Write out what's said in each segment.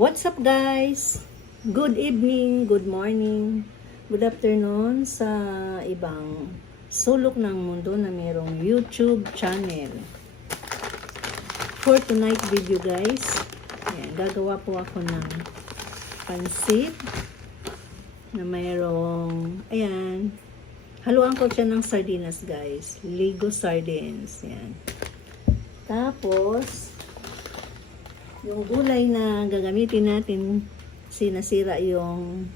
What's up guys? Good evening, good morning, good afternoon sa ibang sulok ng mundo na mayroong YouTube channel. For tonight video guys, ayan, gagawa po ako ng pansit na mayroong, ayan, haluan ko siya ng sardinas guys, Lego sardines, ayan. Tapos, yung gulay na gagamitin natin, sinasira yung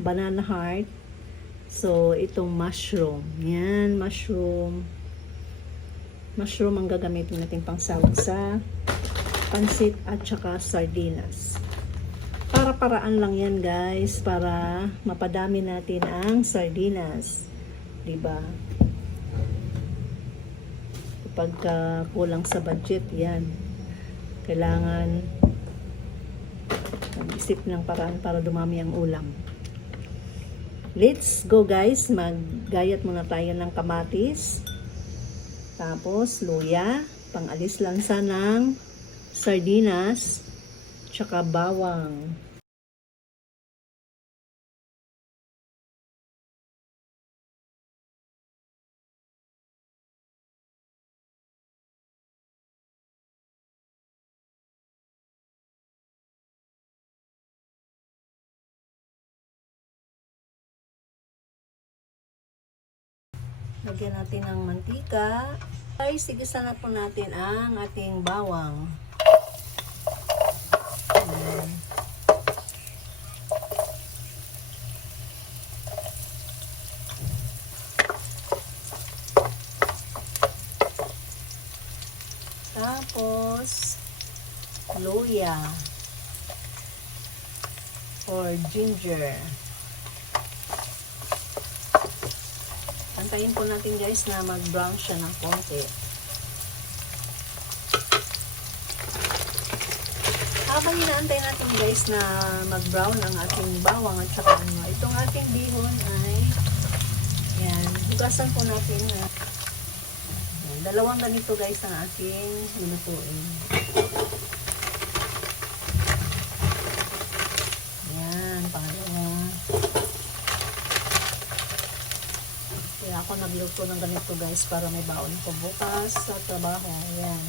banana heart. So, itong mushroom. Yan, mushroom. Mushroom ang gagamitin natin pang sawag sa pansit at saka sardinas. Para-paraan lang yan guys, para mapadami natin ang sardinas. Diba? Kapag kulang sa budget, yan. Kailangan mag-isip ng paraan para dumami ang ulam. Let's go guys, maggayat muna tayo ng kamatis, tapos luya, pang-alis lansa ng sardinas, tsaka bawang. Lagyan natin ng mantika. Ay, sigisa na po natin ang ating bawang. Ayan. Tapos, luya or ginger. Antayin po natin guys na mag-brown siya ng konti. Habang inaantay natin guys na mag-brown ang ating bawang at saka itong ating bihon ay yan, hugasan po natin yan, dalawang ganito guys ang ating lutuin. Yan, pangalawa. Kaya ako nagluto ng ganito guys para may baon ko bukas sa trabaho. Ayan.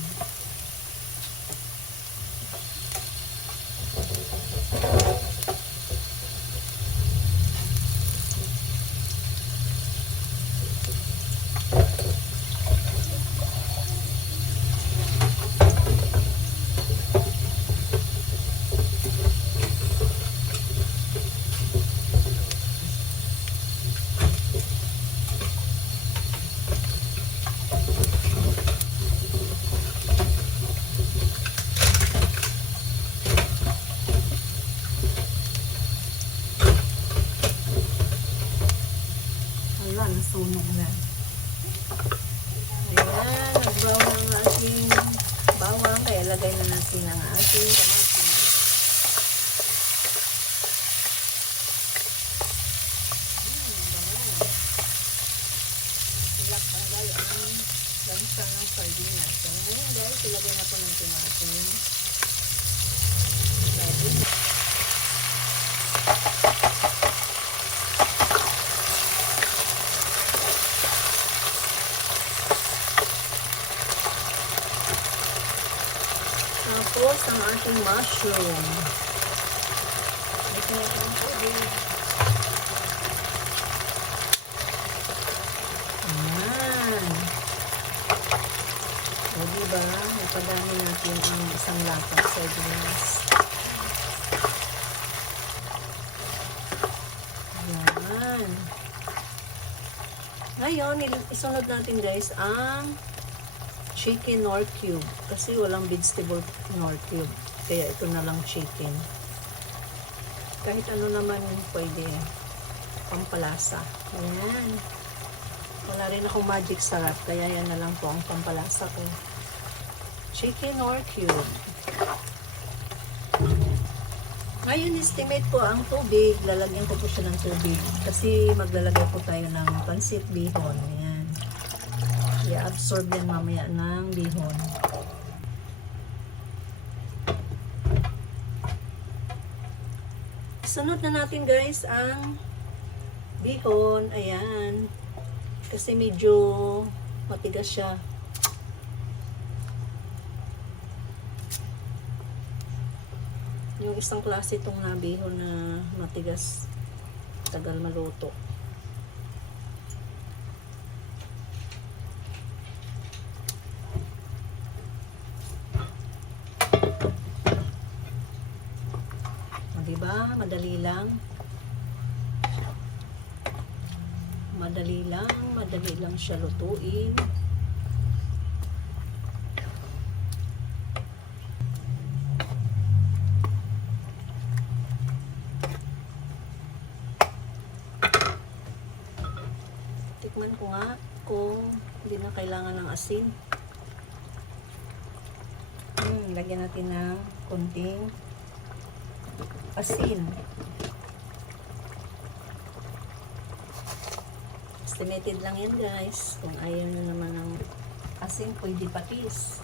Nasunog na. Ayan, nag-brown ang ating bawang. Kaya lagay na natin ang ating kamatis. Ilak pa lalo ang lansa ng sardinas. So, ngayon guys, ilagay na po natin ang ating sardinas. Tapos, ang ating mushroom. Ito natin ang tubig. Ayan. O, diba? Napadami natin ang isang lapat sa sardinas. Ayan. Ngayon, isunod natin guys ang chicken nor cube kasi walang vegetable nor cube, kaya ito na lang chicken. Kahit ano naman pwede, pampalasa. Ayan, wala rin akong magic sarap, kaya yan na lang po ang pampalasa ko. Chicken nor cube. Ngayon, estimate ko ang tubig, lalagyan ko po siya ng tubig kasi maglalagay po tayo ng pansit bihon. Ayan, i-absorb yan mamaya ng bihon. Sunod na natin guys ang bihon. Ayan. Kasi medyo matigas siya. Yung isang klase itong nabihon na matigas, tagal maluto. O, diba? Madali lang. Madali lang siya lutuin. Tikman ko nga kung hindi na kailangan ng asin. Lagyan natin ng konting asin. Estimated lang yan guys. Kung ayaw nyo naman ng asin, pwede patis.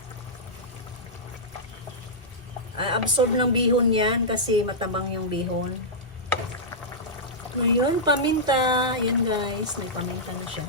Absorb ng bihon yan kasi matabang yung bihon. Ngayon, paminta. Yan guys, may paminta na siya.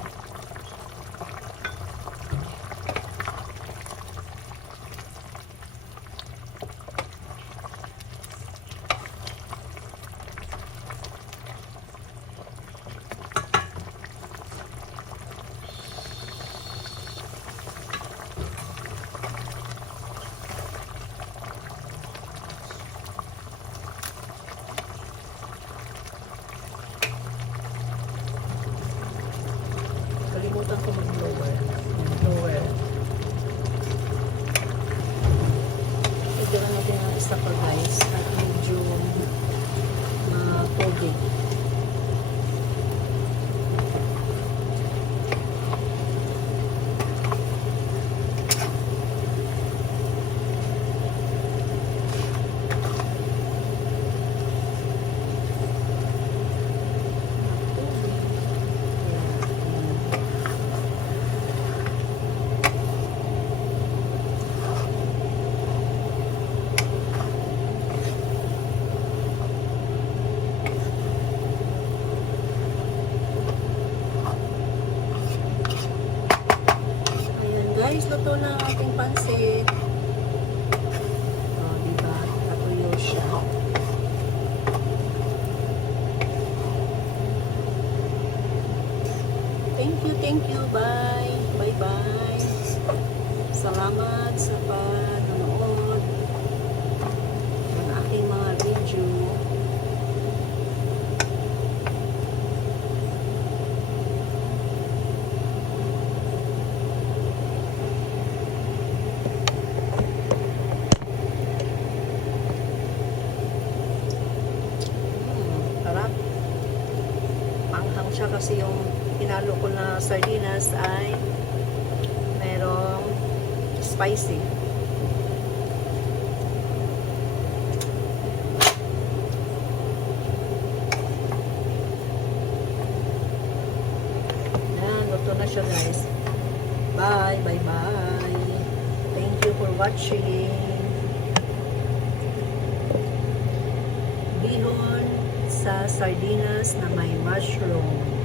Kalimutan ko mag-blower. Ito lang natin ang isa pa guys. At medyo tubig. Guys, luto na ang ating pansit. O, diba? Natuyo siya. Thank you. Bye. Bye. Salamat sa panonood ng aking mga video. Manghang siya kasi yung pinalo ko na sardinas ay merong spicy. Yan, luto na siya guys. Bye. Thank you for watching. Bihon sa sardinas na may mushroom.